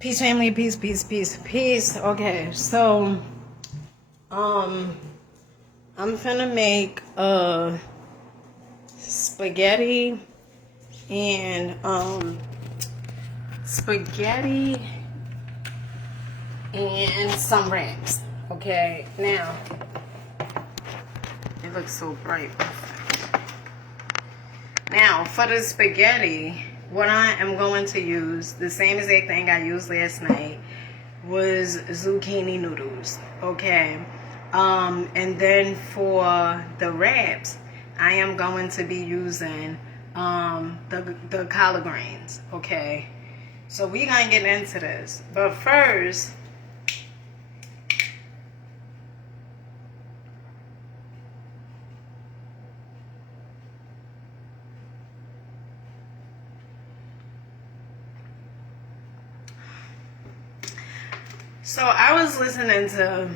Peace, family. Peace, peace, peace, peace. Okay, so, I'm finna make spaghetti and spaghetti and some wraps. Okay, now it looks so bright. Now for the spaghetti, what I am going to use, the same exact thing I used last night, was zucchini noodles. Okay. And then for the wraps, I am going to be using the collard greens. Okay. So we're gonna get into this. But first, so I was listening to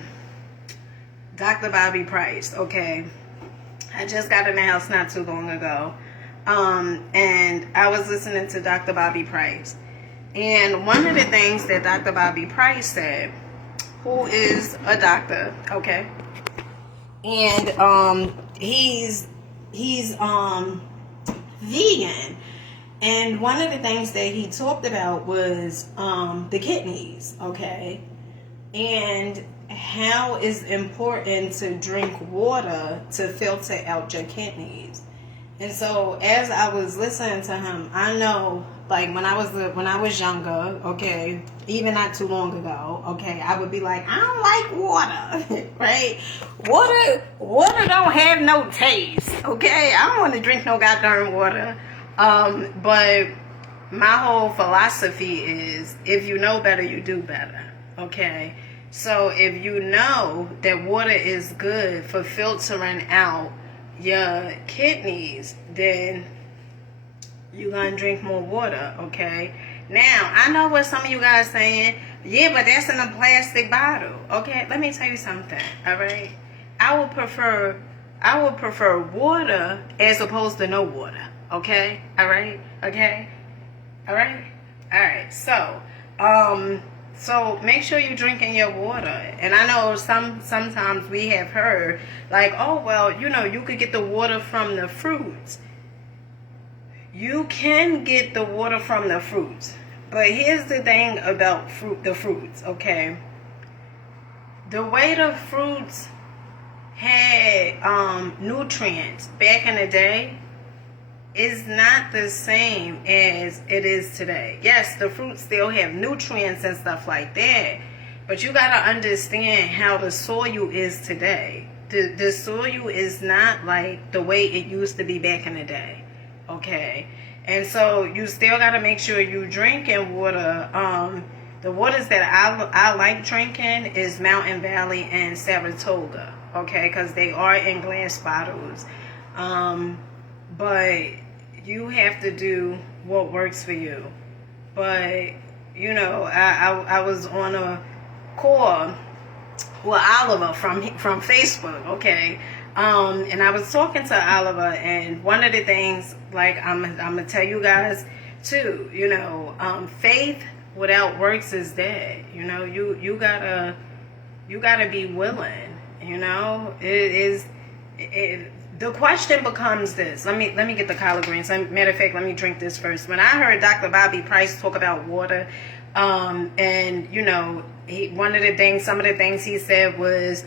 Dr. Bobby Price, okay? I just got in the house not too long ago. And I was listening to Dr. Bobby Price. And one of the things that Dr. Bobby Price said, who is a doctor, okay? And he's vegan. And one of the things that he talked about was the kidneys, okay? And how it's important to drink water to filter out your kidneys. And so as I was listening to him, I know, like when I was younger, okay, even not too long ago, okay, I would be like, I don't like water, right? Water don't have no taste, okay? I don't want to drink no goddamn water. But my whole philosophy is, if you know better, you do better, okay? So if you know that water is good for filtering out your kidneys, then you're going to drink more water, okay? Now, I know what some of you guys saying, yeah, but that's in a plastic bottle, okay? Let me tell you something, all right? I would prefer water as opposed to no water, okay? All right? Okay? All right? All right. So make sure you're drinking your water. And I know sometimes we have heard like, oh, well, you could get the water from the fruits. You can get the water from the fruits. But here's the thing about the fruits, okay? The way the fruits had nutrients back in the day is not the same as it is today. Yes, the fruits still have nutrients and stuff like that, but you got to understand how the soil is today. The soil is not like the way it used to be back in the day, okay? And so you still got to make sure you drinking water. The waters that I like drinking is Mountain Valley and Saratoga, okay, because they are in glass bottles. But you have to do what works for you. But, I was on a call with Oliver from Facebook, okay? And I was talking to Oliver, and one of the things, like, I'm going to tell you guys, too, faith without works is dead. You gotta be willing, the question becomes this. Let me get the collard greens. Matter of fact, let me drink this first. When I heard Dr. Bobby Price talk about water, and some of the things he said was,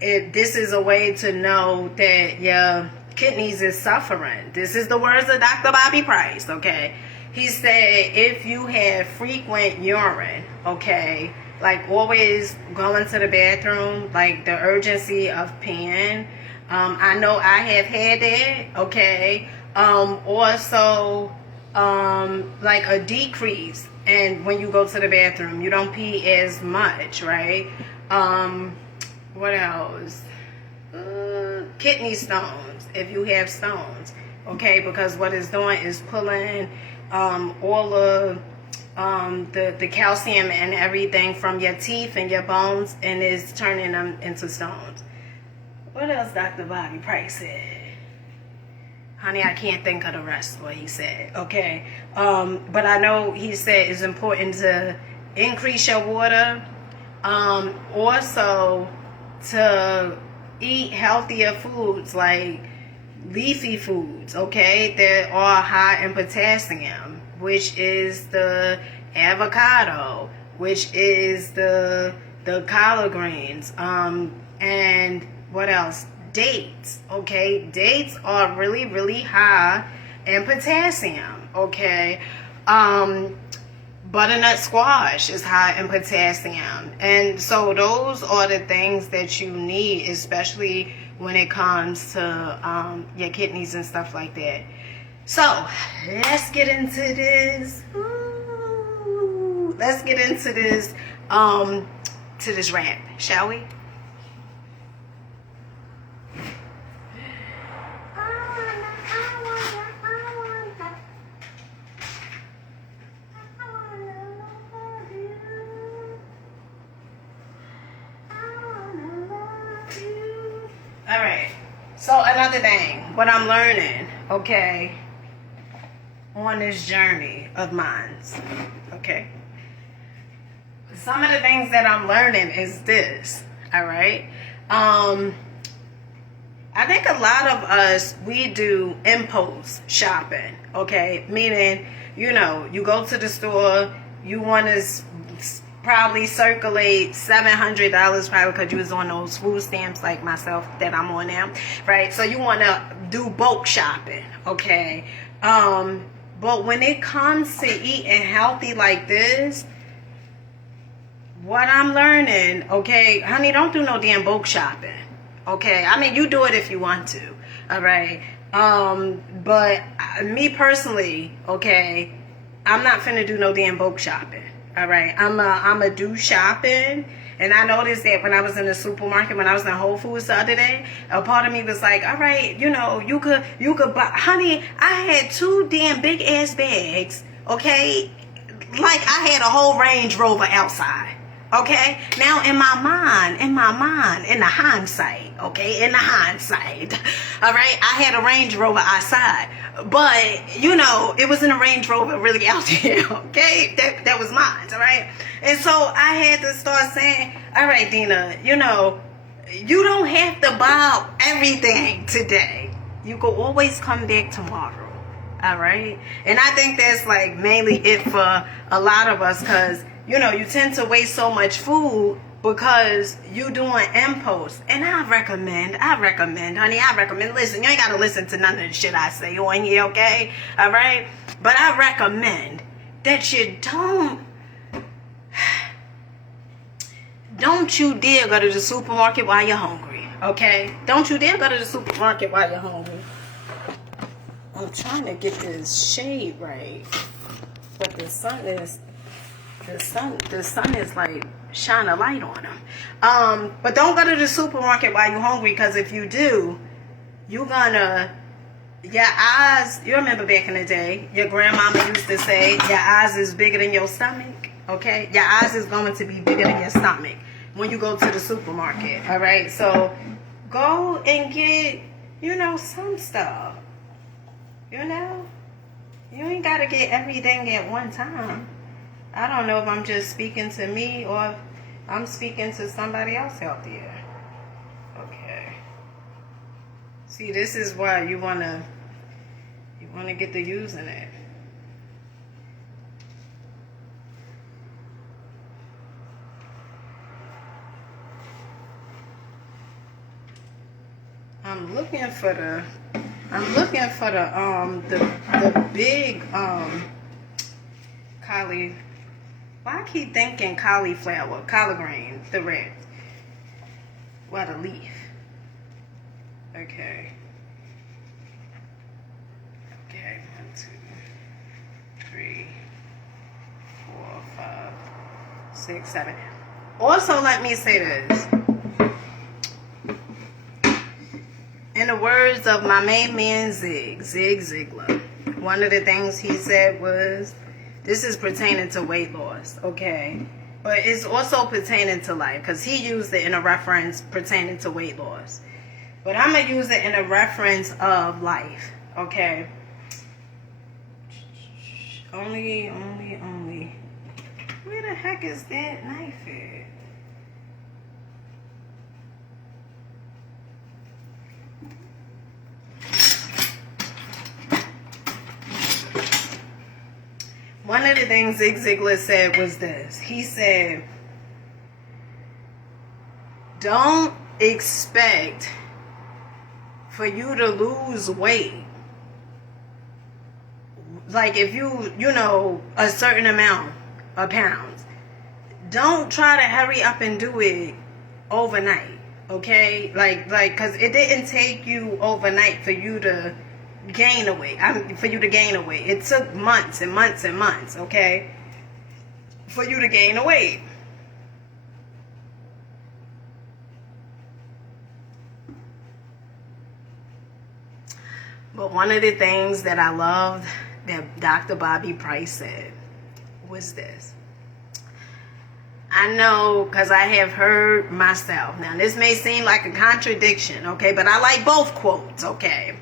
this is a way to know that your kidneys is suffering. This is the words of Dr. Bobby Price, okay? He said if you have frequent urine, okay, like always going to the bathroom, like the urgency of peeing. I know I have had that, okay. Also, like a decrease, and when you go to the bathroom, you don't pee as much, right? What else? Kidney stones, if you have stones, okay, because what it's doing is pulling all of the calcium and everything from your teeth and your bones, and is turning them into stones. What else Dr. Bobby Price said? Honey, I can't think of the rest of what he said, okay? But I know he said it's important to increase your water. Also to eat healthier foods like leafy foods, okay, that are high in potassium, which is the avocado, which is the collard greens, and what else? Dates, okay? Dates are really, really high in potassium, okay? Butternut squash is high in potassium. And so those are the things that you need, especially when it comes to your kidneys and stuff like that. So let's get into this. Ooh, let's get into this to this rap, shall we? Alright, so another thing, what I'm learning, okay, on this journey of mine, okay, some of the things that I'm learning is this, alright, I think a lot of us, we do impulse shopping, okay, meaning, you know, you go to the store, you want to probably circulate $700 probably because you was on those food stamps like myself that I'm on now, right? So you want to do bulk shopping, okay? But when it comes to eating healthy like this, what I'm learning, okay, honey, don't do no damn bulk shopping, okay? I mean, you do it if you want to, all right? But me personally, okay, I'm not finna do no damn bulk shopping. All right, I'm a do shopping, and I noticed that when I was in the supermarket, when I was in Whole Foods the other day, a part of me was like, all right, you know, you could buy, honey, I had 2 damn big ass bags, okay, like I had a whole Range Rover outside. Okay, now in my mind, in the hindsight, okay, in the hindsight, all right, I had a Range Rover outside, but, you know, it wasn't a Range Rover really out there, okay, that was mine, all right, and so I had to start saying, all right, Dina, you know, you don't have to buy everything today, you can always come back tomorrow, all right, and I think that's like mainly it for a lot of us, because you know, you tend to waste so much food because you doing impulse. And I recommend, honey, listen, you ain't got to listen to none of the shit I say on here, okay? All right? But I recommend that you don't you dare go to the supermarket while you're hungry, okay? Don't you dare go to the supermarket while you're hungry. I'm trying to get this shade right, but the sun is like shine a light on them. But don't go to the supermarket while you're hungry, because if you do, you're gonna, your eyes, you remember back in the day, your grandmama used to say, your eyes is bigger than your stomach, okay? Your eyes is going to be bigger than your stomach when you go to the supermarket, all right? So go and get, you know, some stuff, you know? You ain't got to get everything at one time. I don't know if I'm just speaking to me or if I'm speaking to somebody else out there. Okay. See, this is why you wanna get to using it. I'm looking for the big why I keep thinking cauliflower, collard green, the red. What a leaf. Okay. Okay, 1, 2, 3, 4, 5, 6, 7. Also, let me say this. In the words of my main man Zig Ziglar, one of the things he said was, this is pertaining to weight loss, okay? But it's also pertaining to life, because he used it in a reference pertaining to weight loss. But I'm going to use it in a reference of life, okay? Only. Where the heck is that knife at? One of the things Zig Ziglar said was this. He said, don't expect for you to lose weight. Like if you know, a certain amount of pounds. Don't try to hurry up and do it overnight. Okay? Like, cause it didn't take you overnight for you to gain a weight. For you to gain a weight. It took months and months and months, okay? For you to gain a weight. But one of the things that I loved that Dr. Bobby Price said was this. I know, because I have heard myself. Now, this may seem like a contradiction, okay? But I like both quotes, okay?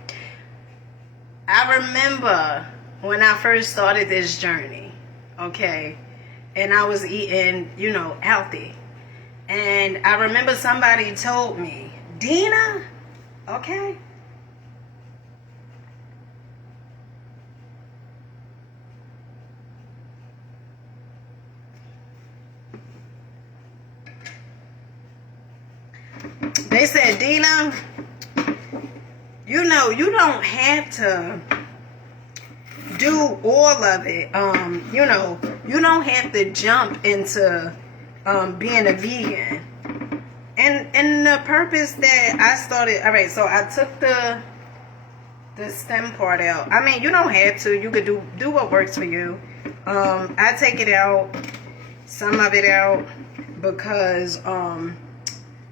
I remember when I first started this journey, okay? And I was eating, you know, healthy. And I remember somebody told me, Dina, okay? They said, Dina, you know, you don't have to do all of it. You know, you don't have to jump into being a vegan. And the purpose that I started, all right, so I took the stem part out. I mean, you don't have to. You could do what works for you. I take it out, some of it out, because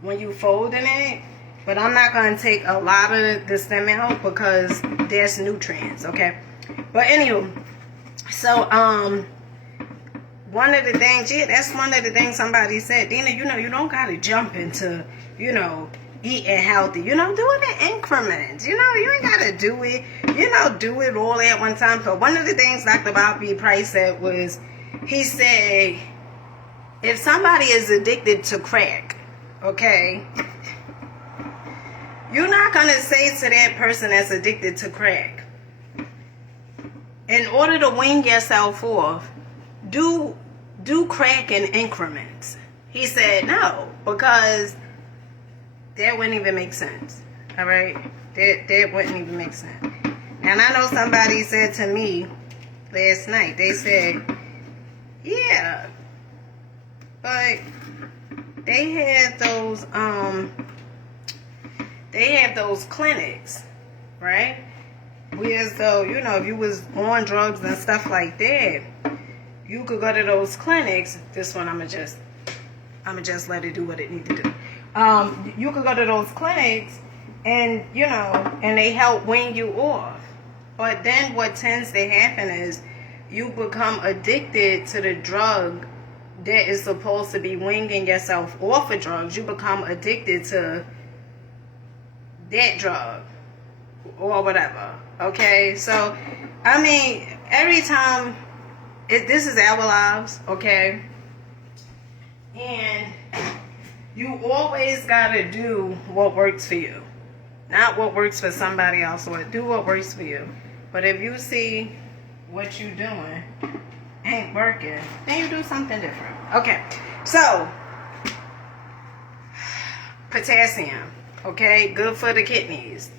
when you folding it, but I'm not going to take a lot of the stem out because there's nutrients, okay? But anyway, so one of the things, yeah, that's one of the things somebody said, Dina, you know, you don't got to jump into, you know, eating healthy. You know, do it in increments. You know, you ain't got to do it, you know, do it all at one time. So one of the things Dr. Bobby Price said was, he said, if somebody is addicted to crack, okay, you're not going to say to that person that's addicted to crack, in order to wean yourself off, do crack in increments. He said no, because that wouldn't even make sense. All right? That wouldn't even make sense. And I know somebody said to me last night, they said, yeah, but they had those clinics, right? Whereas though, you know, if you was on drugs and stuff like that, you could go to those clinics. This one I'ma just let it do what it need to do. You could go to those clinics and, you know, and they help wean you off. But then what tends to happen is you become addicted to the drug that is supposed to be weaning yourself off of drugs. You become addicted to that drug or whatever. Okay, so I mean, every time this is our lives, okay, and you always gotta do what works for you, not what works for somebody else. Or do what works for you. But if you see what you doing ain't working, then you do something different. Okay, so potassium, okay, good for the kidneys.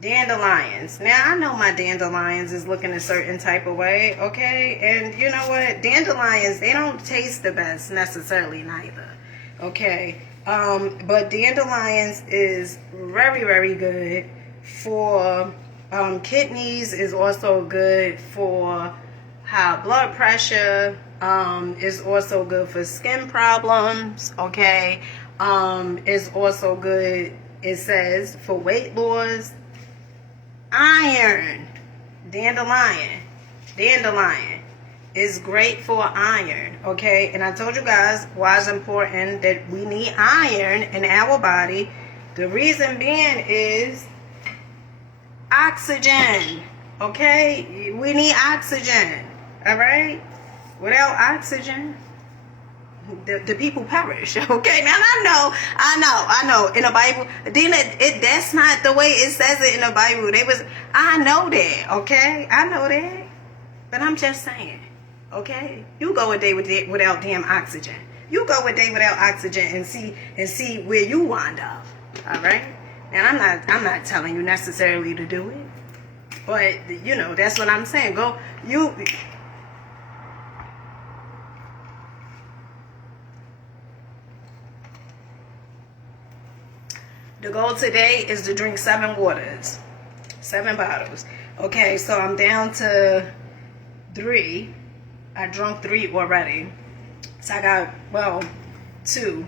Dandelions. Now, I know my dandelions is looking a certain type of way, okay? And you know what? Dandelions, they don't taste the best necessarily neither, okay? But dandelions is very, very good for kidneys, is also good for high blood pressure, is also good for skin problems, okay? Is also good, it says, for weight loss. Iron, dandelion is great for iron, okay? And I told you guys why it's important that we need iron in our body. The reason being is oxygen, okay? We need oxygen, all right? Without oxygen, the people perish. Okay, now I know. In the Bible, then that's not the way it says it in the Bible. I know that. Okay, I know that, but I'm just saying. Okay, you go a day without damn oxygen. You go a day without oxygen and see where you wind up. All right. And I'm not telling you necessarily to do it, but that's what I'm saying. Go you. The goal today is to drink 7 waters, 7 bottles. Okay, so I'm down to 3. I drunk 3 already. So I got, 2.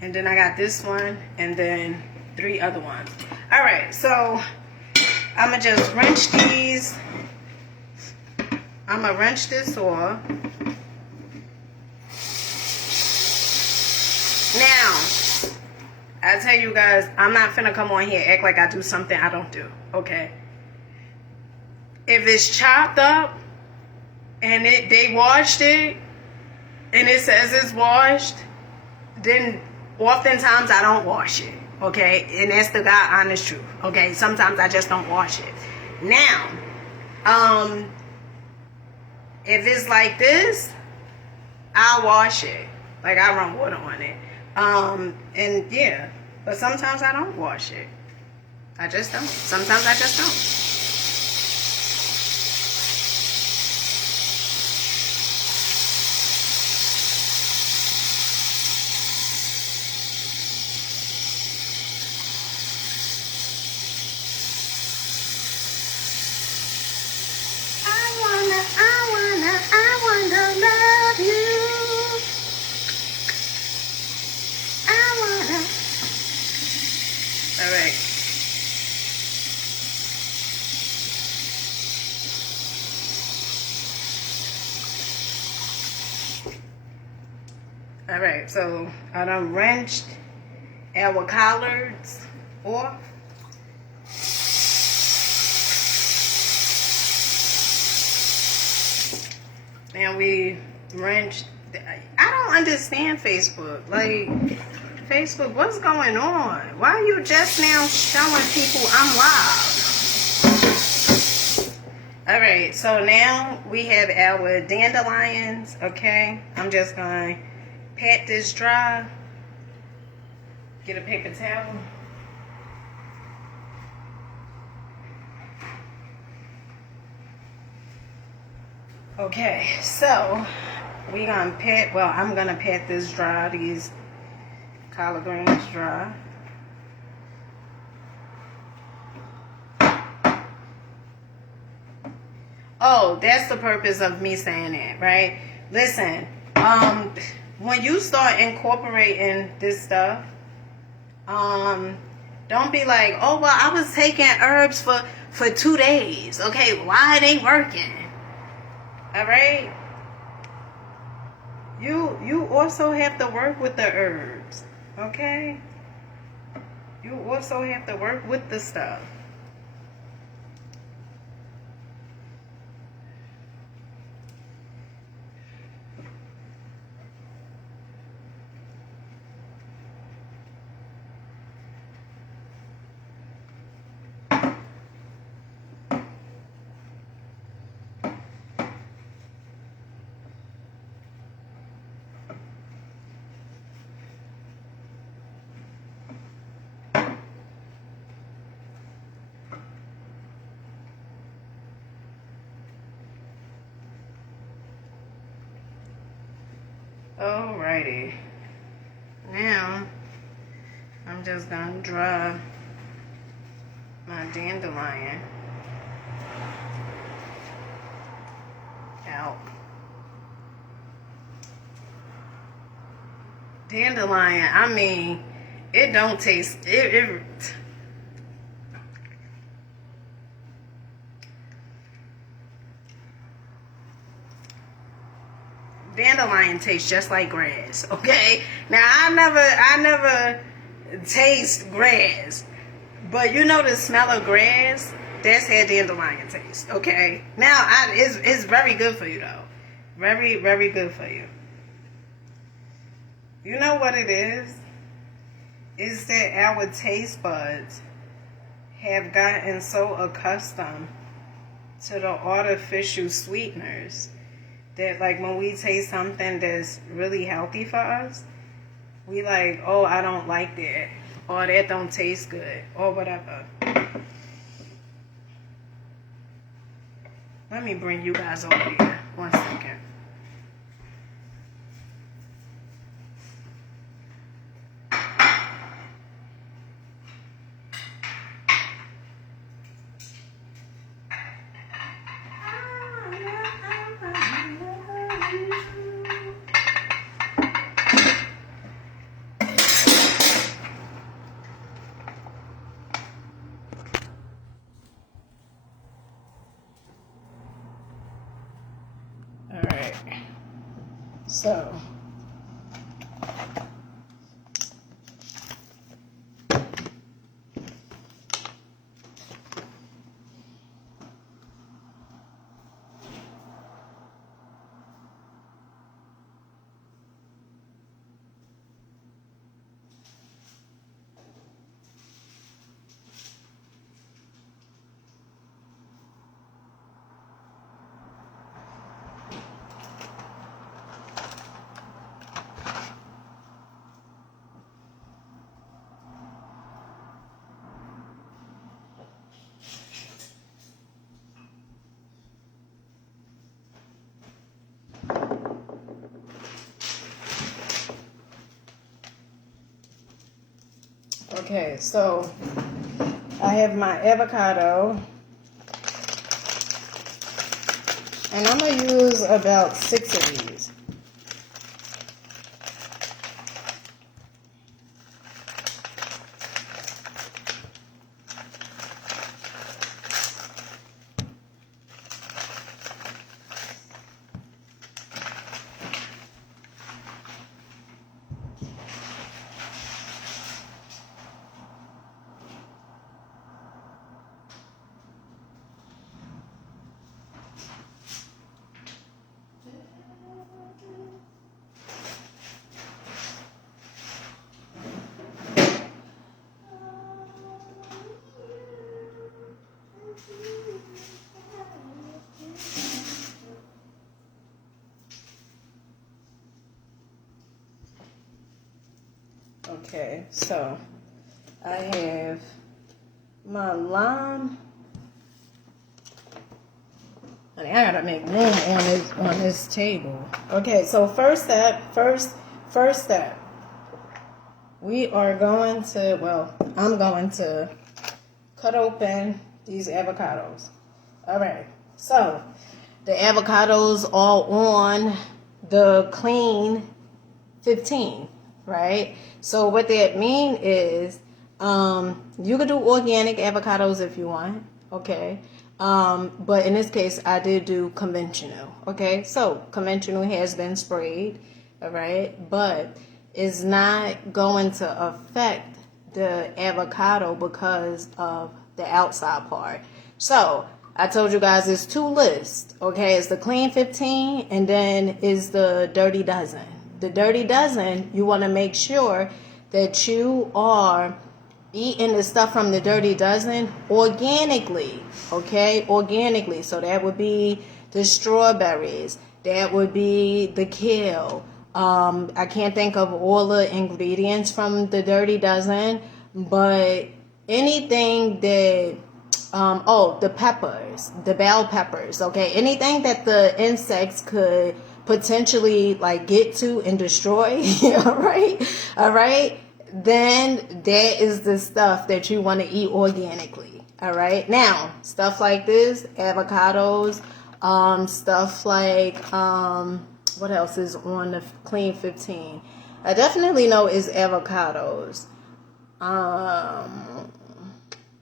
And then I got this one and then 3 other ones. All right, so I'm going to just wrench these. I'm going to wrench this off. Now, I tell you guys, I'm not finna come on here act like I do something I don't do, okay? If it's chopped up and they washed it and it says it's washed, then oftentimes I don't wash it, okay? And that's the God honest truth, okay? Sometimes I just don't wash it. Now, if it's like this, I'll wash it. Like, I run water on it. And yeah, but sometimes I don't wash it. I just don't. Sometimes I just don't. I wanna love you. All right. All right, so I done wrenched our collards off. And we wrenched. I don't understand Facebook. Like, Facebook, what's going on? Why are you just now showing people I'm live? All right, so now we have our dandelions, okay? I'm just going to pat this dry. Get a paper towel. Okay, so we're going to pat, I'm going to pat this dry, these collard greens dry. Oh, that's the purpose of me saying that, right? Listen, when you start incorporating this stuff, don't be like, oh, well, I was taking herbs for 2 days. Okay, why it ain't working? All right? You also have to work with the herbs, okay? You also have to work with the stuff. Alrighty. Now, I'm just gonna dry my dandelion out. Dandelion, I mean, it don't taste, dandelion tastes just like grass, okay? Now, I never taste grass, but you know the smell of grass? That's how dandelion tastes, okay? Now, it's very good for you, though. Very, very good for you. You know what it is? Is that our taste buds have gotten so accustomed to the artificial sweeteners that, like, when we taste something that's really healthy for us, we like, oh, I don't like that, or that don't taste good, or whatever. Let me bring you guys over here. 1 second. All right. So, okay, so I have my avocado, and I'm going to use about 6 of these. Okay, so I have my lime. Honey, I gotta make room on this table. Okay, so first step. We are going to, well, I'm going to cut open these avocados. All right, so the avocados are on the clean 15, right? So what that mean is you could do organic avocados if you want, okay? But in this case, I did do conventional, okay? So conventional has been sprayed, all right? But it's not going to affect the avocado because of the outside part. So I told you guys it's 2 lists, okay? It's the clean 15 and then is the dirty dozen. The dirty dozen, you want to make sure that you are eating the stuff from the dirty dozen organically, okay? Organically. So that would be the strawberries. That would be the kale. I can't think of all the ingredients from the dirty dozen, but anything that the peppers, the bell peppers, okay? Anything that the insects could potentially like get to and destroy, all right? Then that is the stuff that you want to eat organically, all right? Now, stuff like this, avocados, stuff like, what else is on the clean 15? I definitely know is avocados. I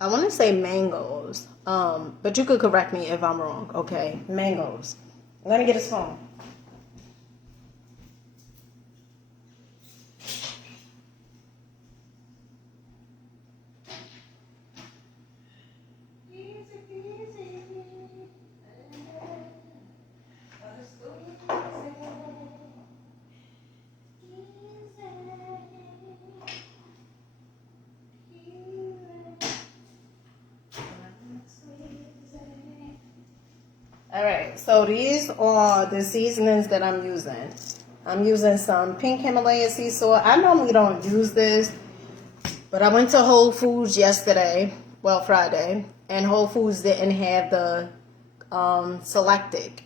want to say mangoes, but you could correct me if I'm wrong, okay? Mangoes. I'm going to get a spoon. All right, so these are the seasonings that I'm using. I'm using some pink Himalayan sea salt. I normally don't use this, but I went to Whole Foods yesterday, well, Friday, and Whole Foods didn't have the Selectic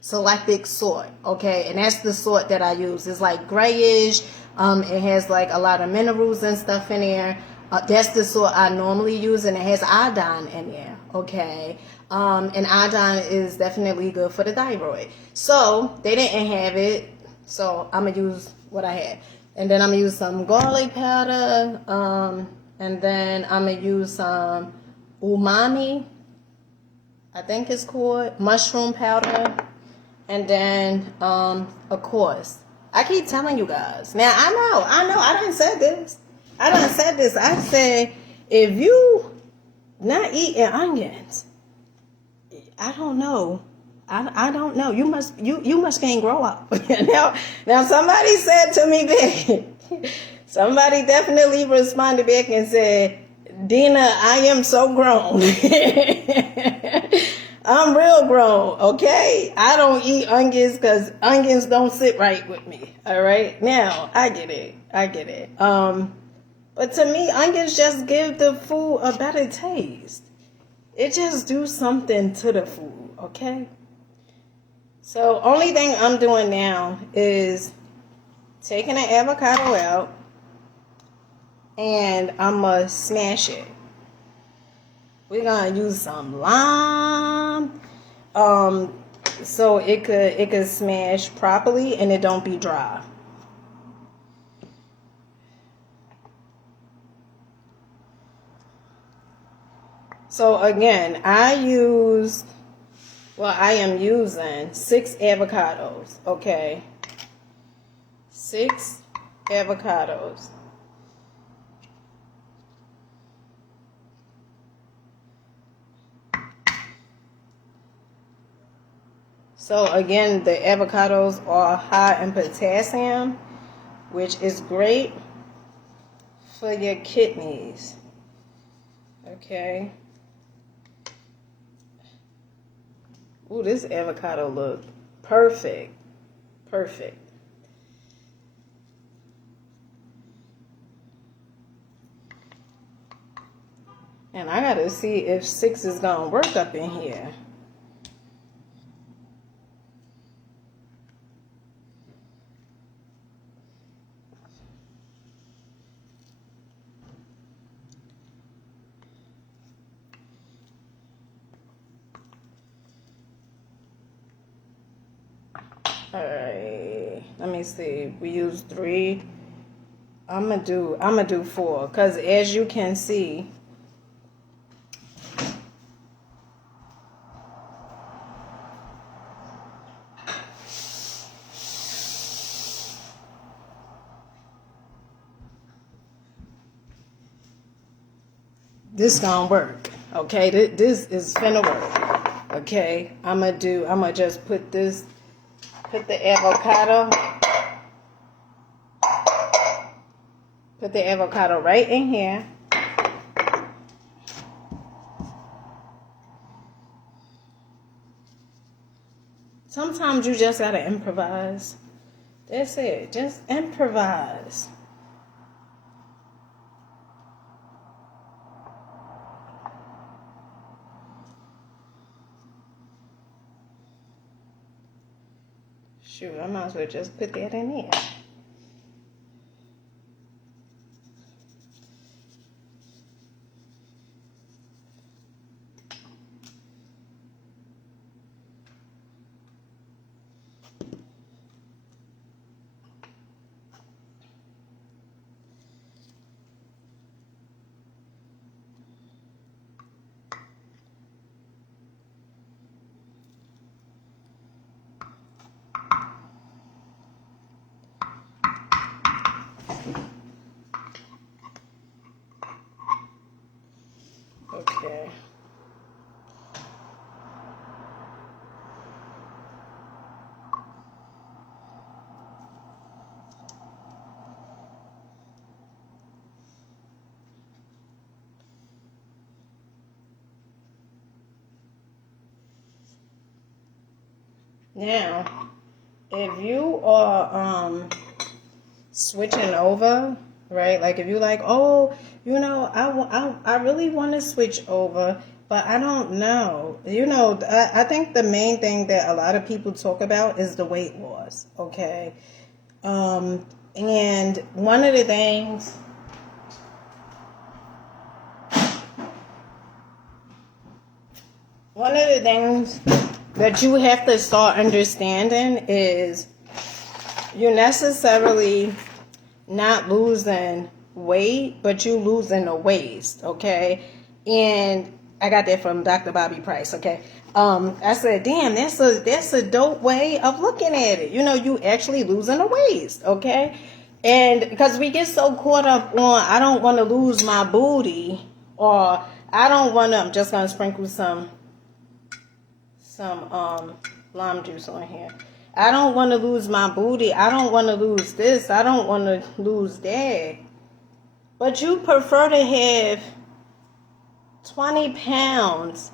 Selectic salt, okay? And that's the salt that I use. It's like grayish. It has like a lot of minerals and stuff in there. That's the salt I normally use, and it has iodine in there, okay? And iodine is definitely good for the thyroid. So they didn't have it, so I'm gonna use what I had. And then I'm gonna use some garlic powder, and then I'm gonna use some umami, I think it's called, mushroom powder. And then, of course, I keep telling you guys. Now, I know, I done said this. I said, if you not eating onions, I don't know. I don't know. You must can't grow up. now somebody said to me back, somebody definitely responded back and said, Dina, I am so grown. I'm real grown, okay? I don't eat onions because onions don't sit right with me. All right? Now, I get it. But to me, onions just give the food a better taste. It just do something to the food, okay? So, only thing I'm doing now is taking the avocado out and I'm gonna smash it. We're gonna use some lime, so it could smash properly and it don't be dry. So again, I am using 6 avocados, okay? 6 avocados. So again, the avocados are high in potassium, which is great for your kidneys. Okay. Ooh, this avocado look perfect. Perfect. And I gotta see if 6 is gonna work up in here. Alright, let me see. We use 3. I'm gonna do 4, because as you can see, this gonna work. Okay, this is finna work. Okay, I'm gonna just put the avocado right in here. Sometimes you just gotta improvise. That's it. Just improvise. Shoot, I might as well just put that in there. Now, if you are switching over, right? Like if you like, oh, I really want to switch over, but I don't know. I think the main thing that a lot of people talk about is the weight loss, okay? And one of the things that you have to start understanding is you're necessarily not losing weight, but you losing the waist, okay? And I got that from Dr. Bobby Price, okay? I said, damn, that's a dope way of looking at it. You actually losing the waist, okay? And because we get so caught up on, I don't want to lose my booty, or I don't want to, I'm just going to sprinkle some lime juice on here. I don't want to lose my booty. I don't want to lose this. I don't want to lose that. But you prefer to have 20 pounds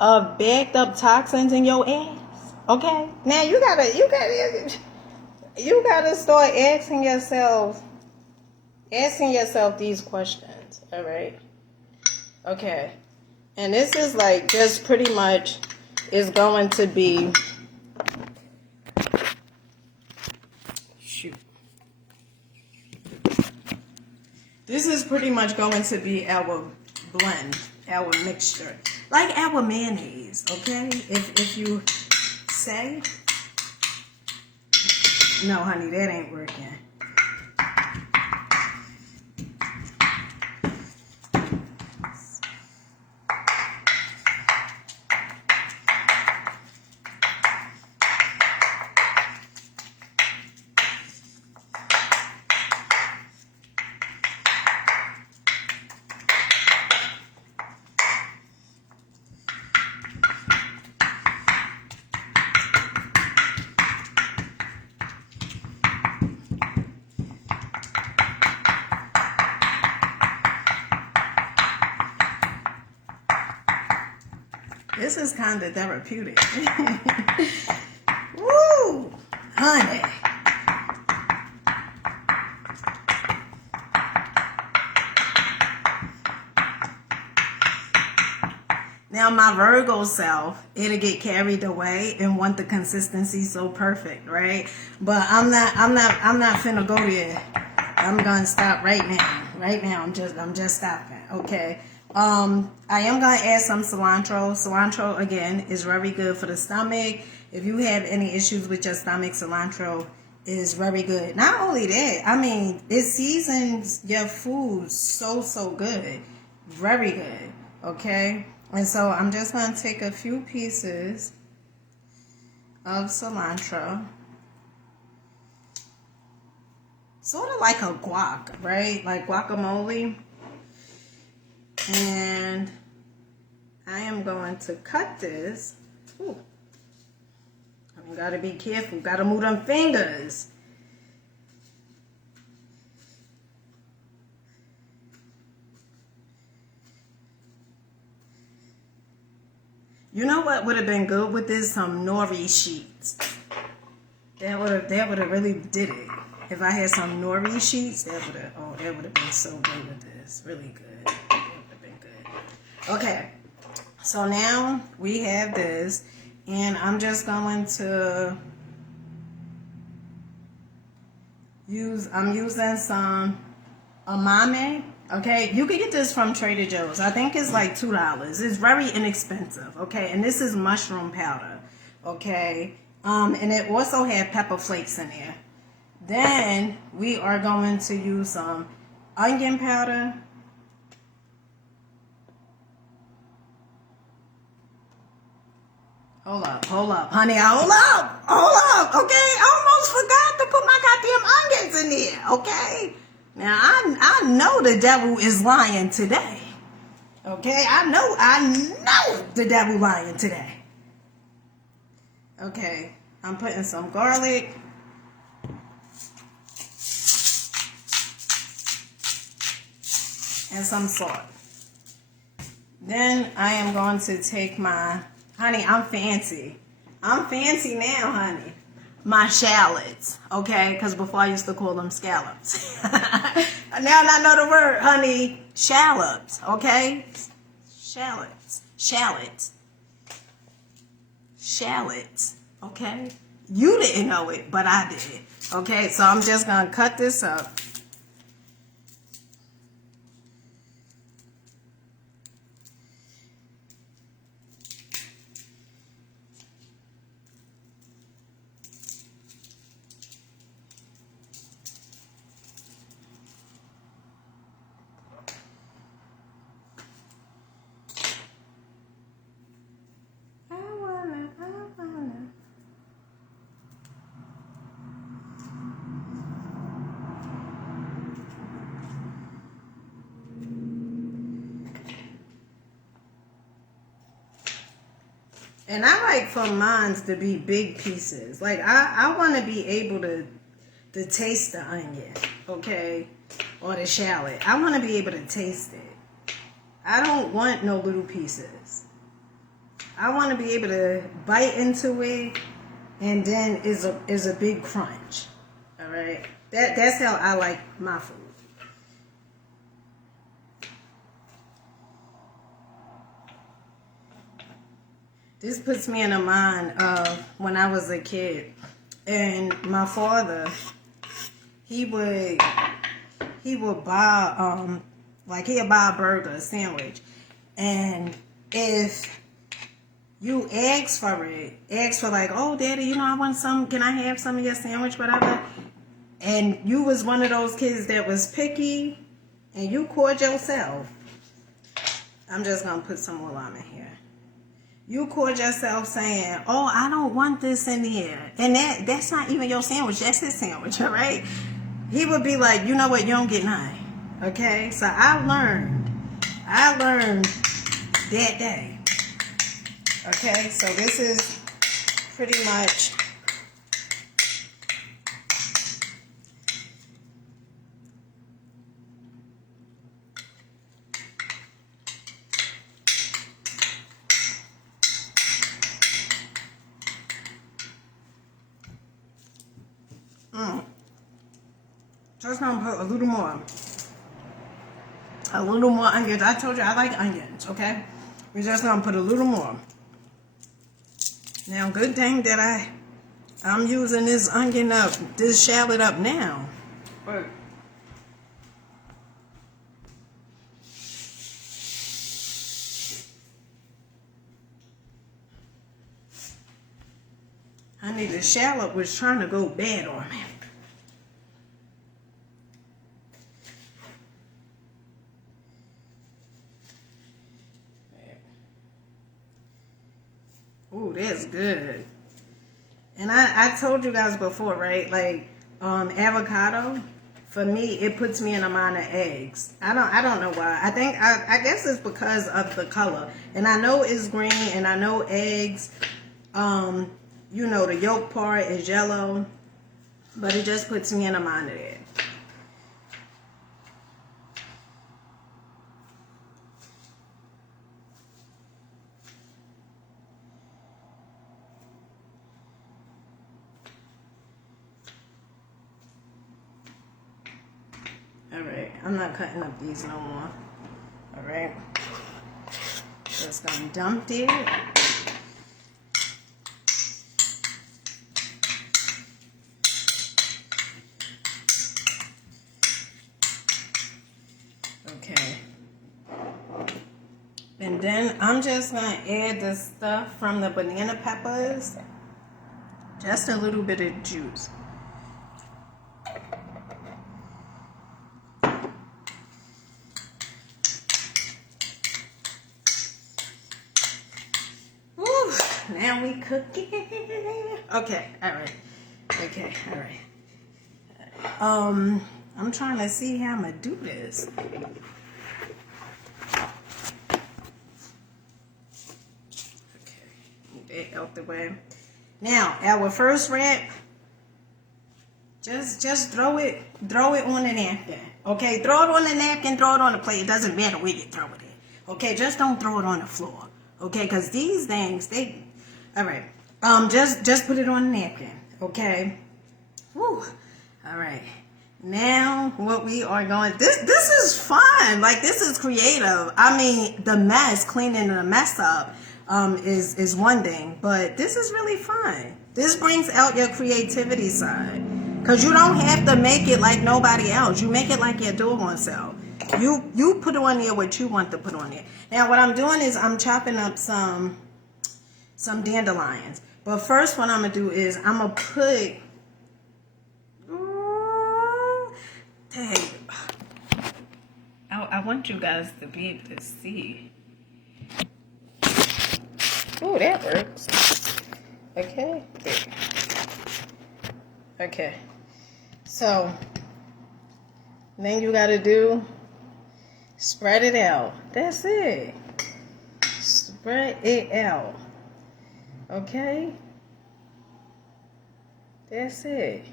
of backed up toxins in your ass. Okay? Now you gotta start asking yourself these questions. All right? Okay. And this is like just pretty much is going to be This is pretty much going to be our blend, our mixture, like our mayonnaise, okay? If you say, no, honey, that ain't working. This is kind of therapeutic. Woo! Honey. Now my Virgo self, it'll get carried away and want the consistency so perfect, right? But I'm not finna go there. I'm gonna stop right now. Right now, I'm just stopping. Okay. I am gonna add some cilantro. Cilantro again is very good for the stomach. If you have any issues with your stomach, cilantro is very good. Not only that, I mean, it seasons your food so good. Very good. Okay. And so I'm just going to take a few pieces of cilantro. Sort of like a guac, right? Like guacamole. And I am going to cut this. Ooh. I got to be careful. Got to move them fingers. You know what would have been good with this? Some nori sheets. That would have really did it. If I had some nori sheets, that would have been so good with this. Really good. That would have been good. Okay. So now we have this, and I'm just going to I'm using some amame. Okay, you can get this from Trader Joe's. I think it's like $2. It's very inexpensive. Okay, and this is mushroom powder. Okay, and it also had pepper flakes in there. Then we are going to use some onion powder. Hold up, honey, hold up. Okay, I almost forgot to put my goddamn onions in there. Okay. Now, I know the devil is lying today. Okay? I know the devil lying today. Okay. I'm putting some garlic. And some salt. Then I am going to take my, honey, I'm fancy. I'm fancy now, honey. My shallots, okay? Because before I used to call them scallops. Now I know the word, honey. Shallots, okay? Shallots. Shallots. Shallots, okay? You didn't know it, but I did. Okay, so I'm just going to cut this up. And I like for mine to be big pieces. Like I want to be able to taste the onion, okay, or the shallot. I want to be able to taste it. I don't want no little pieces. I want to be able to bite into it, and then is a big crunch. All right, that's how I like my food. This puts me in the mind of when I was a kid, and my father, he would buy he'd buy a burger, a sandwich, and if you ask for like, oh, Daddy, I want some. Can I have some of your sandwich, whatever? And you was one of those kids that was picky, and you caught yourself. I'm just gonna put some more lime in here. You caught yourself saying, oh, I don't want this in here. And that's not even your sandwich. That's his sandwich, all right? He would be like, you know what? You don't get none. Okay? So I learned that day. Okay? So this is pretty much just gonna put a little more onions. I told you I like onions, okay? We're just gonna put a little more. Now, good thing that I'm using this shallot up now. But honey, the shallot was trying to go bad on me. Ooh, that's good. And I told you guys before, right? Like avocado, for me, it puts me in a mind of eggs. I don't know why. I guess it's because of the color. And I know it's green, and I know eggs. The yolk part is yellow, but it just puts me in a mind of that. Alright, I'm not cutting up these no more. Alright. Just gonna dump it. Okay. And then I'm just gonna add the stuff from the banana peppers. Just a little bit of juice. Now we cooking. Okay, all right. Okay, all right. I'm trying to see how I'm gonna do this. Okay, move that out the way. Now, our first wrap. Just throw it on the napkin. Okay, throw it on the napkin, throw it on the plate. It doesn't matter where you throw it in. Okay, just don't throw it on the floor. Okay, because these things, all right. Just put it on a napkin, okay? Whew. All right. Now what we are going, this is fun. Like, this is creative. I mean, the mess, cleaning the mess up is one thing, but this is really fun. This brings out your creativity side, because you don't have to make it like nobody else. You make it like your doggone self. You put on there what you want to put on there. Now what I'm doing is I'm chopping up some dandelions. But first what I'm going to do is I'm going to put, dang, I want you guys to be able to see. Oh, that works. Okay. Okay. So, then you got to do, spread it out. That's it. Spread it out. Okay? That's it.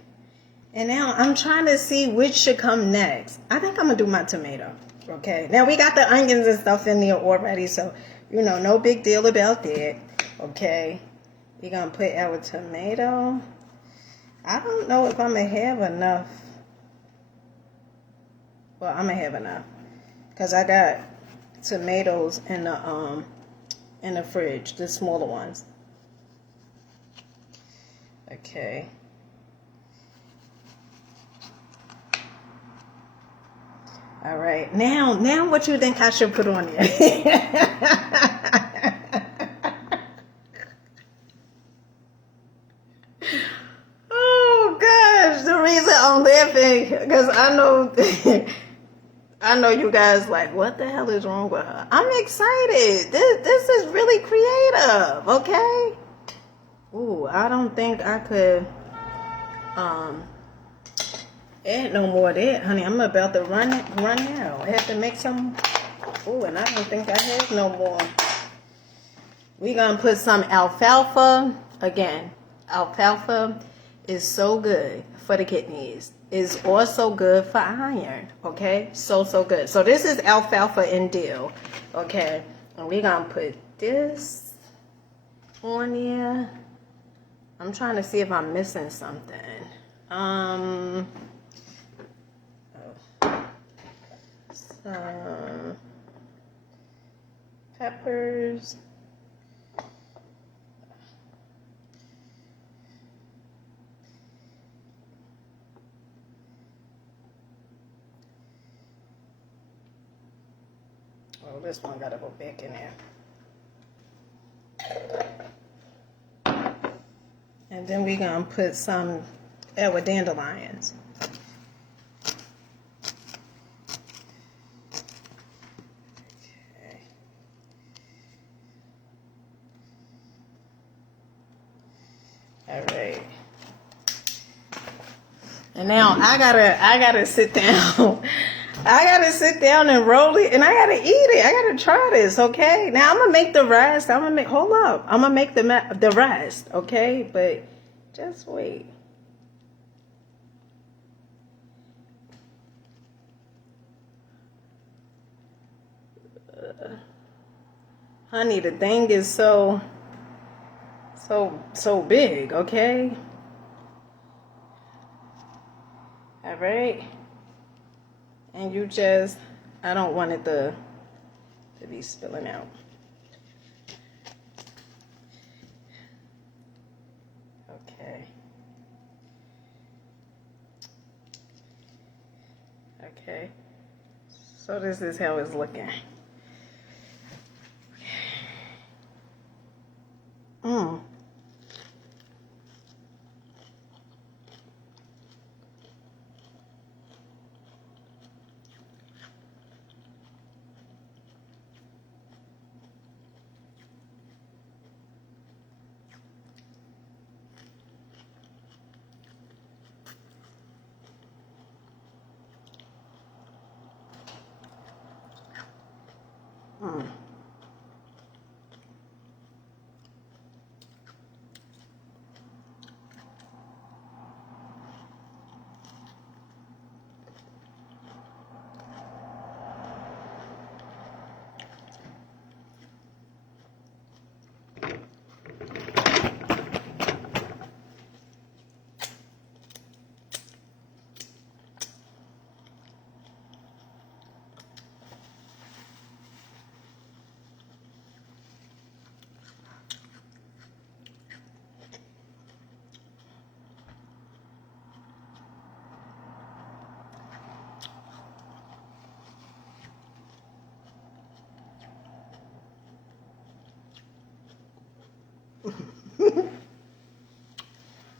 And now I'm trying to see which should come next. I think I'm going to do my tomato. Okay? Now we got the onions and stuff in there already, so, no big deal about that. Okay? We're going to put our tomato. I don't know if I'm going to have enough. Well, I'm going to have enough, because I got tomatoes in the fridge, the smaller ones. Okay. All right. Now what you think I should put on here? Oh gosh, the reason I'm laughing, because I know you guys like, what the hell is wrong with her? I'm excited. This is really creative, okay? Ooh, I don't think I could add no more of that, honey. I'm about to run out. I have to make some. Ooh, and I don't think I have no more. We're gonna put some alfalfa. Again, alfalfa is so good for the kidneys. It's also good for iron, okay? So good. So this is alfalfa and dill, okay? And we're gonna put this on here. I'm trying to see if I'm missing something. Some peppers. Oh, this one gotta go back in there. And then we're gonna put some our dandelions. Okay. All right. And now I gotta sit down. I gotta sit down and roll it, and I gotta eat it. I gotta try this, okay? Now I'm gonna make the rest. Hold up. I'm gonna make the rest, okay? But just wait. Honey, the thing is so big, okay? All right. And you just, I don't want it to be spilling out. Okay. Okay. So this is how it's looking. Mmm. Mm.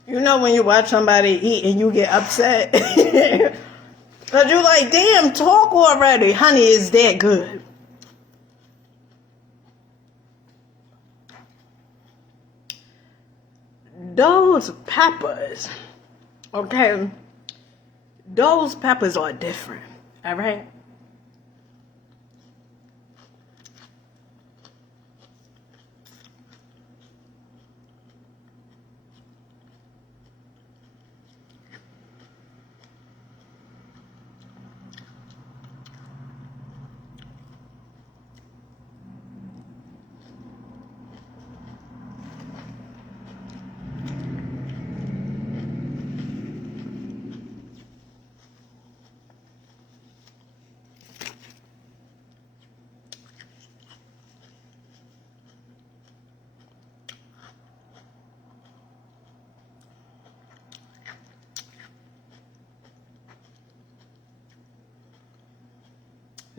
You know when you watch somebody eat and you get upset? Because you're like, damn, talk already. Honey, it's that good. Those peppers, okay? Those peppers are different, all right?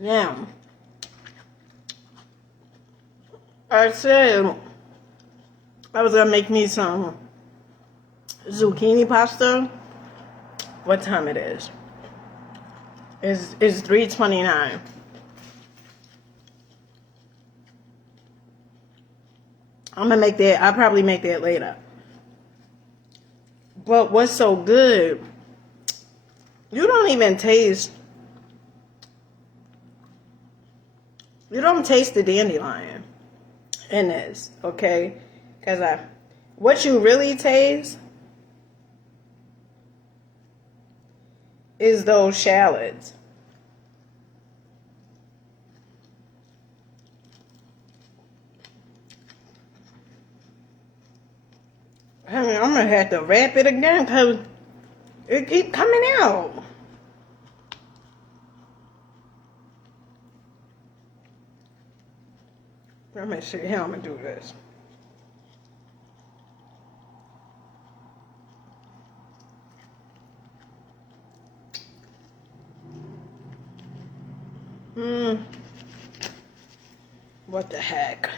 Now, I said I was gonna make me some zucchini pasta. What time it is? It's 3:29. I'm gonna make that. I'll probably make that later. But what's so good? You don't even taste. You don't taste the dandelion in this, okay? Because what you really taste is those shallots. I mean, I'm going to have to wrap it again because it keeps coming out. Let me see how I'm going to do this. What the heck?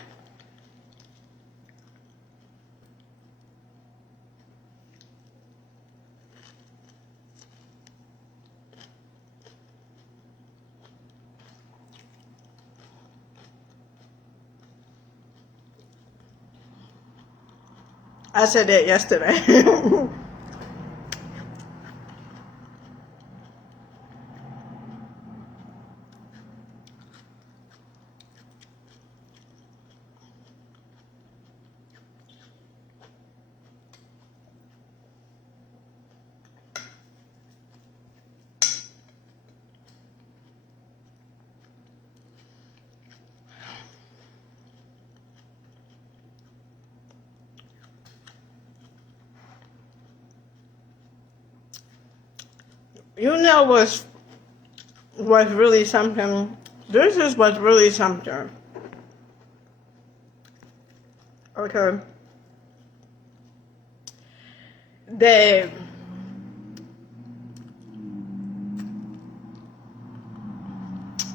I said that yesterday. You know what's really something? This is what's really something. Okay. The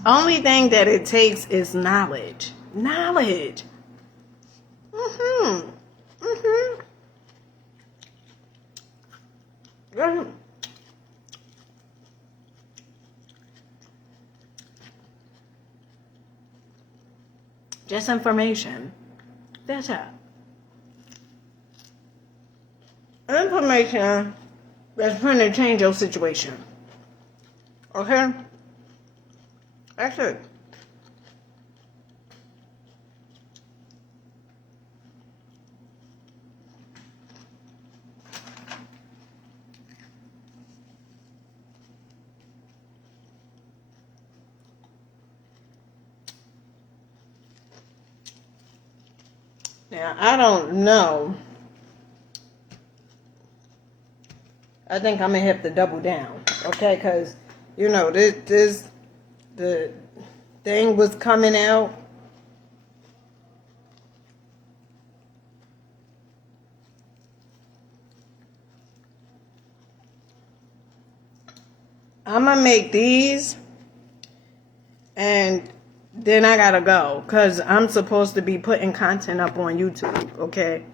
only thing that it takes is knowledge. Knowledge. Mm-hmm. Mm-hmm. Just information. That's it. Information that's going to change your situation. Okay? That's it. Now, I don't know. I think I'm going to have to double down. Okay? Because, you know, the thing was coming out. I'm going to make these. And then I gotta go because I'm supposed to be putting content up on YouTube, okay?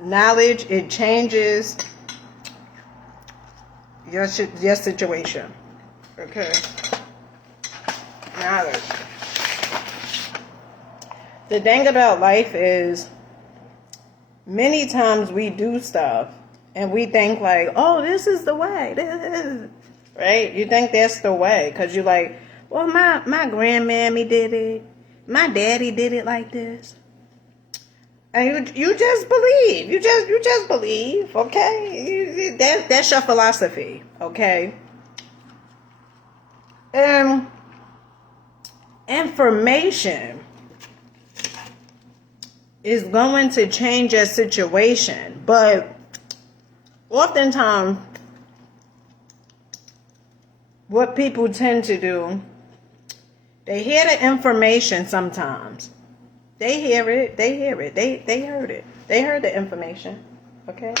Knowledge, it changes your situation. Okay. Knowledge. The thing about life is, many times we do stuff and we think like, oh, this is the way. Right? You think that's the way because you're like, well, my grandmammy did it. My daddy did it like this. And you just believe. You just believe, okay? That's your philosophy, okay? Information is going to change your situation, but oftentimes what people tend to do, they hear the information sometimes. They hear it. They heard it. They heard the information. Okay?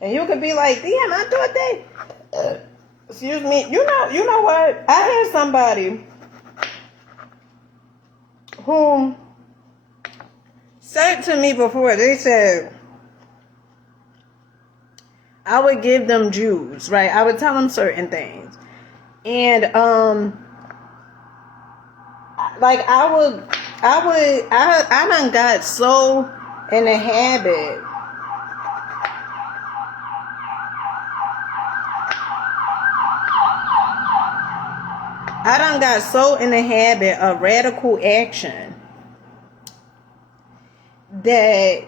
And you could be like, damn, I thought they excuse me. You know what? I had somebody who said to me before, they said I would give them Jews, right? I would tell them certain things. And like I done got so in the habit of radical action that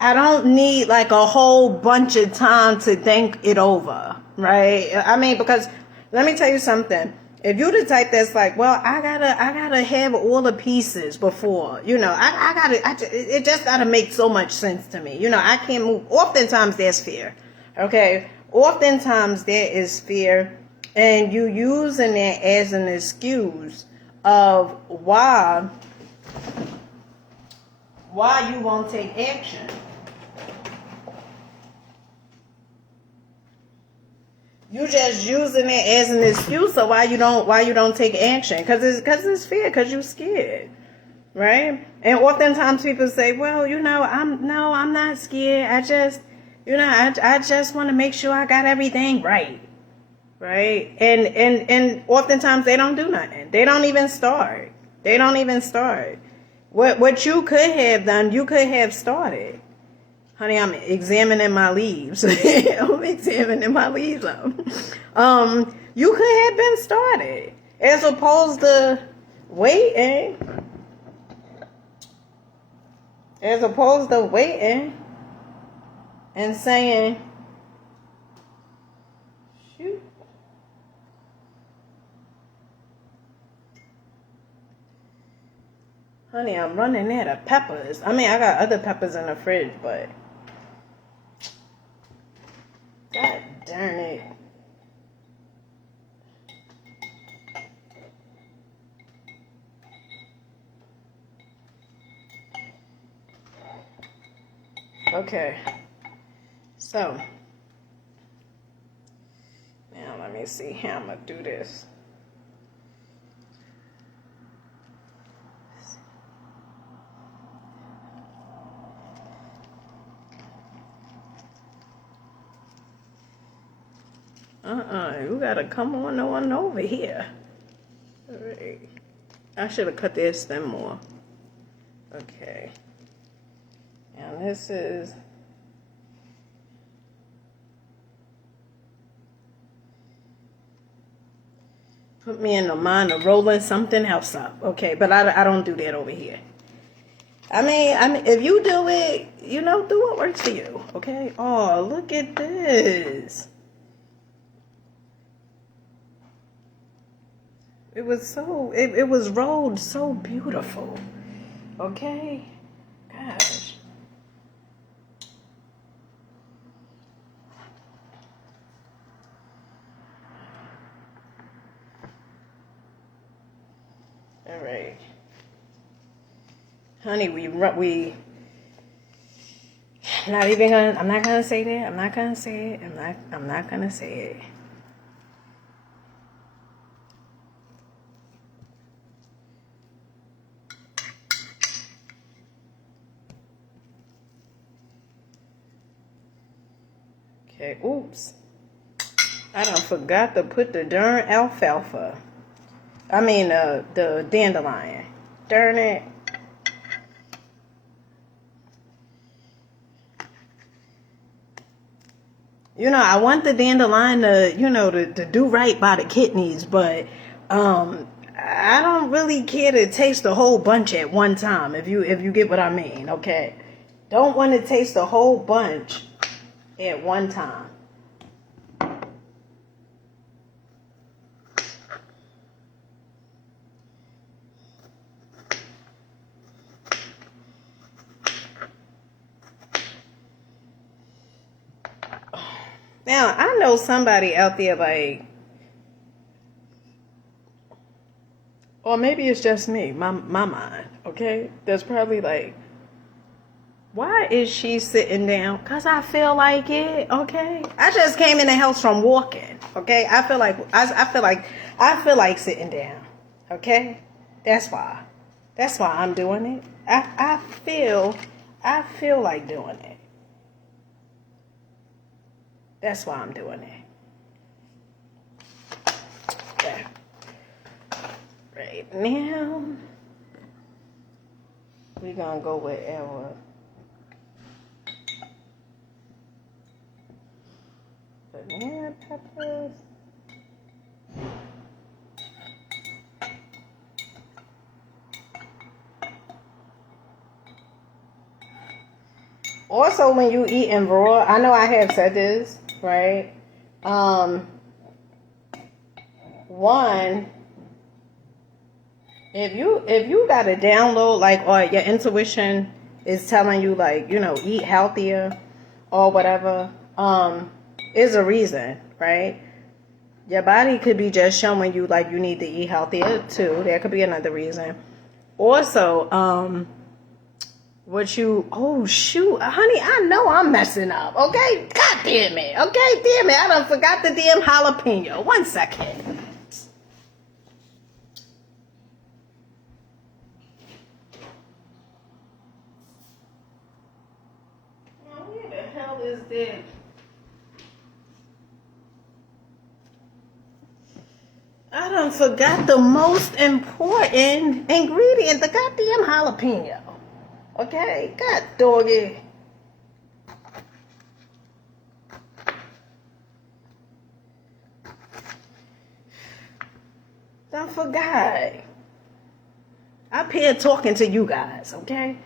I don't need like a whole bunch of time to think it over, right? I mean, because let me tell you something. If you're the type that's like, well, I gotta have all the pieces before, it just gotta make so much sense to me. I can't move. Oftentimes there's fear, okay? Oftentimes there is fear, and you using it as an excuse of why you won't take action. You just using it as an excuse of why you don't take action, because it's fear, because you're scared, right? And oftentimes people say, well, I'm not scared. I just want to make sure I got everything right, and oftentimes they don't do nothing. They don't even start. What you could have done, you could have started. Honey, I'm examining my leaves. You could have been started as opposed to waiting. And saying, shoot. Honey, I'm running out of peppers. I mean, I got other peppers in the fridge, but God darn it. Okay. So, now let me see how I'm going to do this. You gotta come on over here. All right. I should have cut this stem more. Okay. Now this is... Put me in the mind of rolling something else up. Okay, but I don't do that over here. I mean, if you do it, do what works for you. Okay? Oh, look at this. It was rolled so beautiful. Okay? Gosh. All right. Honey, I'm not gonna say that. I'm not gonna say it. Okay, oops. I done forgot to put the darn alfalfa. I mean, the dandelion. Darn it. You know, I want the dandelion to, to do right by the kidneys, but I don't really care to taste a whole bunch at one time, if you get what I mean, okay? Don't want to taste a whole bunch at one time. Now, I know somebody out there like, or maybe it's just me, my mind, okay? That's probably like, why is she sitting down? Because I feel like it, okay? I just came in the house from walking, okay? I feel like sitting down, okay? That's why. That's why I'm doing it. I feel like doing it. That's why I'm doing it. Okay. Right now, we're going to go with our banana peppers. Also, when you eat in raw, I know I have said this, right? One, if you got a download, like, or your intuition is telling you, like, eat healthier or whatever, is a reason, right? Your body could be just showing you, like, you need to eat healthier too. There could be another reason. Also, oh shoot, honey, I know I'm messing up, okay? God damn it, okay? Damn it, I done forgot the damn jalapeno. 1 second. Now, where the hell is this? I done forgot the most important ingredient, the goddamn jalapeno. Okay, God doggy. I forgot. I'm here talking to you guys, okay?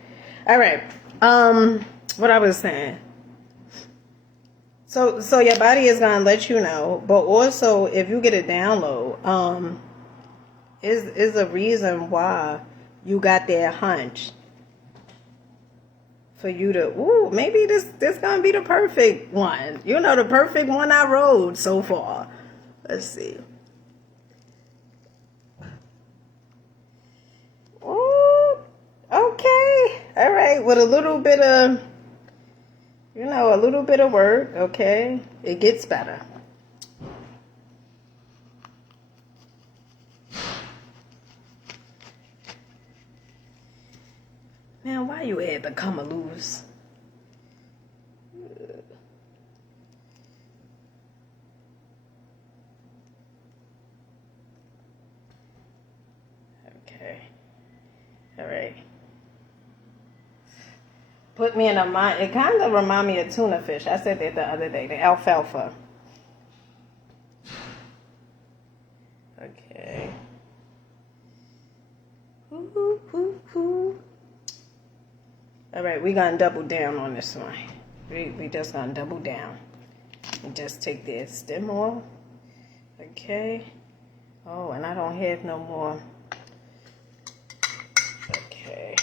All right. What I was saying. So your body is gonna let you know, but also if you get a download, is a reason why you got that hunch for you to, maybe this gonna be the perfect one. The perfect one I rode so far. Let's see. Ooh, okay. All right. With a little bit of, a little bit of work, okay, it gets better. Man, why you had to come loose? Okay. All right. Put me in a mind. It kind of remind me of tuna fish. I said that the other day. The alfalfa. Okay. All right, we're going to double down on this one. We just going to double down. And just take the stem off. Okay. Oh, and I don't have no more. Okay.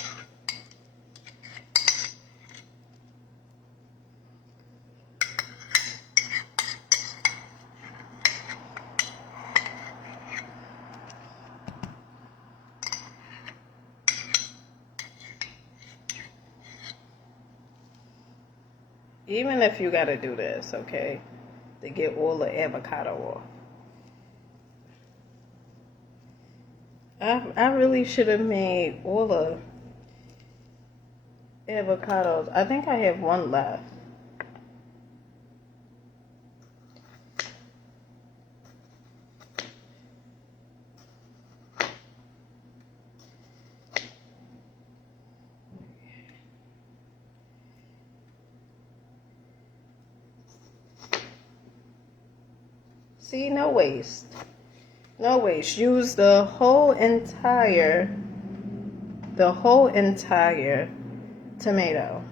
Even if you got to do this, okay, to get all the avocado off. I really should have made all the avocados. I think I have one left. See, no waste. No waste. Use the whole entire tomato.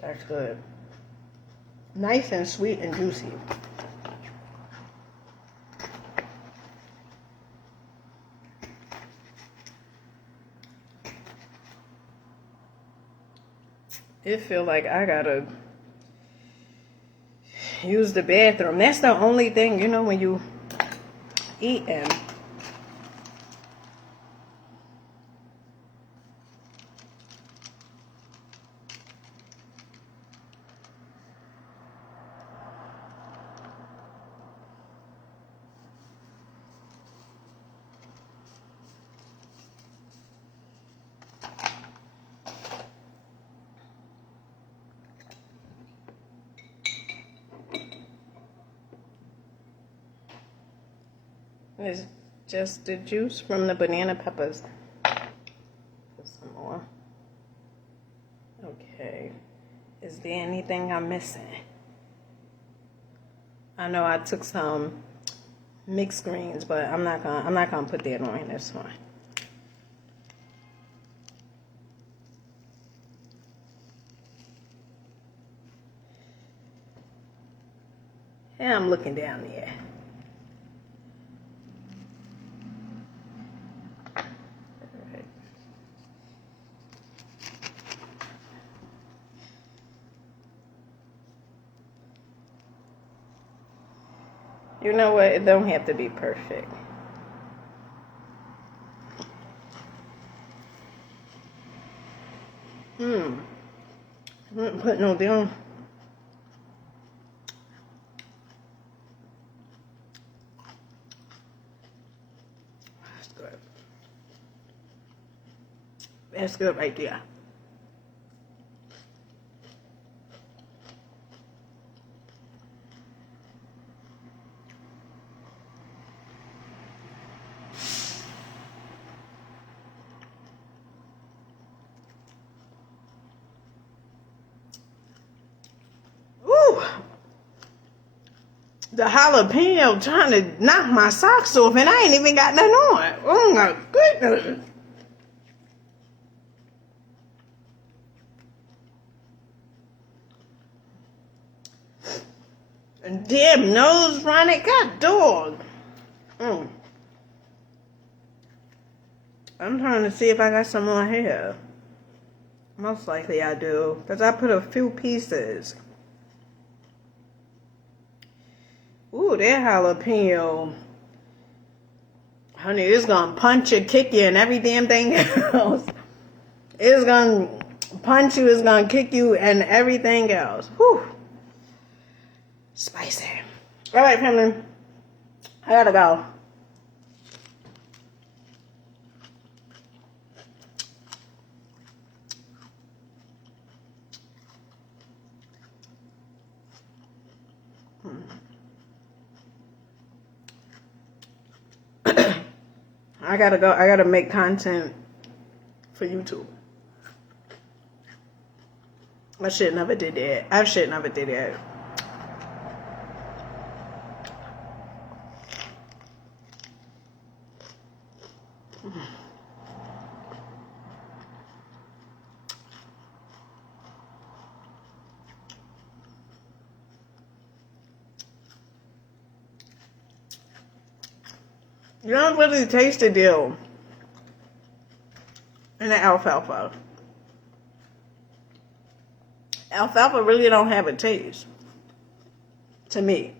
That's good. Nice and sweet and juicy. It feel like I gotta use the bathroom. That's the only thing, you know, when you eating. It's just the juice from the banana peppers. Put some more. Okay. Is there anything I'm missing? I know I took some mixed greens, but I'm not gonna put that on this one. And I'm looking down there. You know what? It don't have to be perfect. I didn't put no down. That's good. That's good right there. The jalapeno trying to knock my socks off, and I ain't even got none on. Oh my goodness. And damn nose running, god dog. I'm trying to see if I got some more here. Most likely I do, because I put a few pieces. Ooh, that jalapeno. Honey, it's gonna punch you, kick you, and every damn thing else. It's gonna punch you, it's gonna kick you, and everything else. Whew. Spicy. All right, family. I gotta go. I gotta go. I gotta make content for YouTube. I should never did that. I should never did that. You don't really taste the deal in the alfalfa. Alfalfa really don't have a taste to me.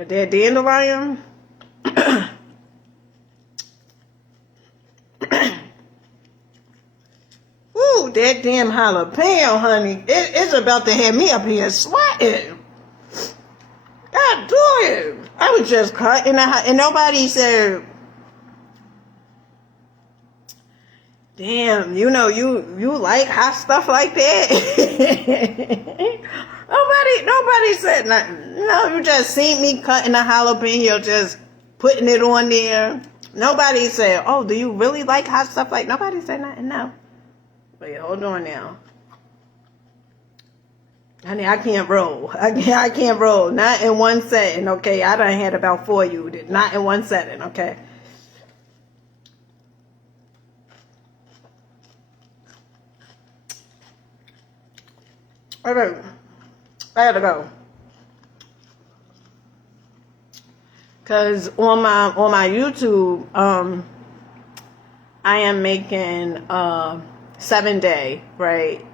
But that dandelion, ooh, that damn jalapeno, honey, it's about to have me up here sweating. God do it. I was just cutting and nobody said, damn, you know, you like hot stuff like that? Nobody said nothing. No, you just seen me cutting a jalapeno, just putting it on there. Nobody said, oh, do you really like hot stuff? Like, nobody said nothing, no. Wait, hold on now. Honey, I can't roll. I can't roll. Not in one setting, okay? I done had about 4 of you. Not in one setting, okay? Okay. I gotta go. Cause on my YouTube, I am making 7-day, right?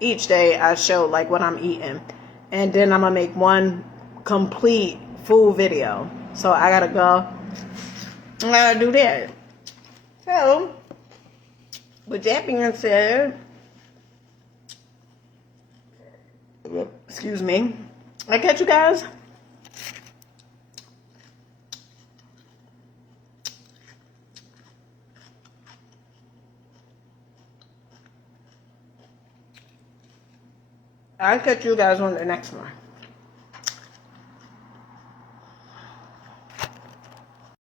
Each day I show like what I'm eating, and then I'm gonna make one complete full video. So I gotta go. I gotta do that. So, with that being said, excuse me. I catch you guys. I'll catch you guys on the next one.